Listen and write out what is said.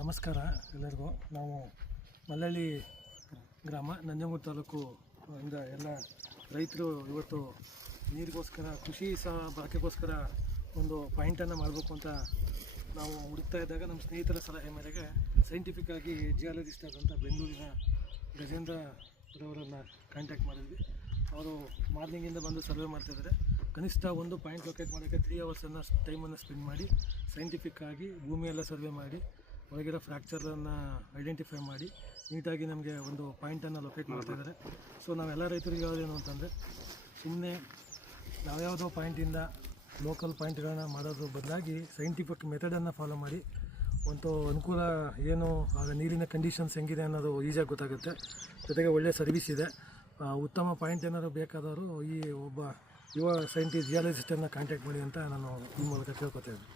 ನಮಸ್ಕಾರ ಎಲ್ಲರಿಗೂ. ನಾವು ಮಲ್ಲಳ್ಳಿ ಗ್ರಾಮ, ನಂಜನಗೂಡು ತಾಲೂಕು ಇಂದ ಎಲ್ಲ ರೈತರು ಇವತ್ತು ನೀರಿಗೋಸ್ಕರ, ಕೃಷಿ ಬಳಕೆಗೋಸ್ಕರ ಒಂದು ಪಾಯಿಂಟನ್ನು ಮಾಡಬೇಕು ಅಂತ ನಾವು ಹುಡುಕ್ತಾ ಇದ್ದಾಗ ನಮ್ಮ ಸ್ನೇಹಿತರ ಸಲಹೆ ಮೇರೆಗೆ ಸೈಂಟಿಫಿಕ್ ಆಗಿ ಜಿಯಾಲಜಿಸ್ಟ್ ಆದಂಥ ಬೆಂಗಳೂರಿನ ಗಜೇಂದ್ರ ಅವರನ್ನು ಕಾಂಟ್ಯಾಕ್ಟ್ ಮಾಡಿದ್ವಿ. ಅವರು ಮಾರ್ನಿಂಗಿಂದ ಬಂದು ಸರ್ವೆ ಮಾಡ್ತಾಯಿದ್ದಾರೆ. ಕನಿಷ್ಠ ಒಂದು ಪಾಯಿಂಟ್ ಲೊಕೇಟ್ ಮಾಡೋಕ್ಕೆ 3 ಅವರ್ಸನ್ನು ಟೈಮನ್ನು ಸ್ಪೆಂಡ್ ಮಾಡಿ ಸೈಂಟಿಫಿಕ್ ಆಗಿ ಭೂಮಿಯೆಲ್ಲ ಸರ್ವೆ ಮಾಡಿ ಒಳಗಿರೋ ಫ್ರ್ಯಾಕ್ಚರನ್ನು ಐಡೆಂಟಿಫೈ ಮಾಡಿ ನೀಟಾಗಿ ನಮಗೆ ಒಂದು ಪಾಯಿಂಟನ್ನು ಲೊಕೇಟ್ ಮಾಡ್ತಾಯಿದ್ದಾರೆ. ಸೊ ನಾವೆಲ್ಲ ರೈತರಿಗೆ ಯಾವುದೇನು ಅಂತಂದರೆ, ಸುಮ್ಮನೆ ಯಾವ್ಯಾವುದೋ ಪಾಯಿಂಟಿಂದ ಲೋಕಲ್ ಪಾಯಿಂಟ್ಗಳನ್ನ ಮಾಡೋದ್ರ ಬದಲಾಗಿ ಸೈಂಟಿಫಿಕ್ ಮೆಥಡನ್ನು ಫಾಲೋ ಮಾಡಿ ಒಂದು ಅನುಕೂಲ ಏನು, ಆಗ ನೀರಿನ ಕಂಡೀಷನ್ಸ್ ಹೆಂಗಿದೆ ಅನ್ನೋದು ಈಸಿಯಾಗಿ ಗೊತ್ತಾಗುತ್ತೆ. ಜೊತೆಗೆ ಒಳ್ಳೆಯ ಸರ್ವಿಸ್ ಇದೆ. ಉತ್ತಮ ಪಾಯಿಂಟ್ ಏನಾದರೂ ಬೇಕಾದವರು ಈ ಒಬ್ಬ ಯುವ ಸೈಂಟಿಸ್ಟ್ ಜಿಯಾಲಜಿಸ್ಟನ್ನು ಕಾಂಟ್ಯಾಕ್ಟ್ ಮಾಡಿ ಅಂತ ನಾನು ಈ ಮೂಲಕ ಕೇಳ್ಕೊತಾ ಇದ್ದೀನಿ.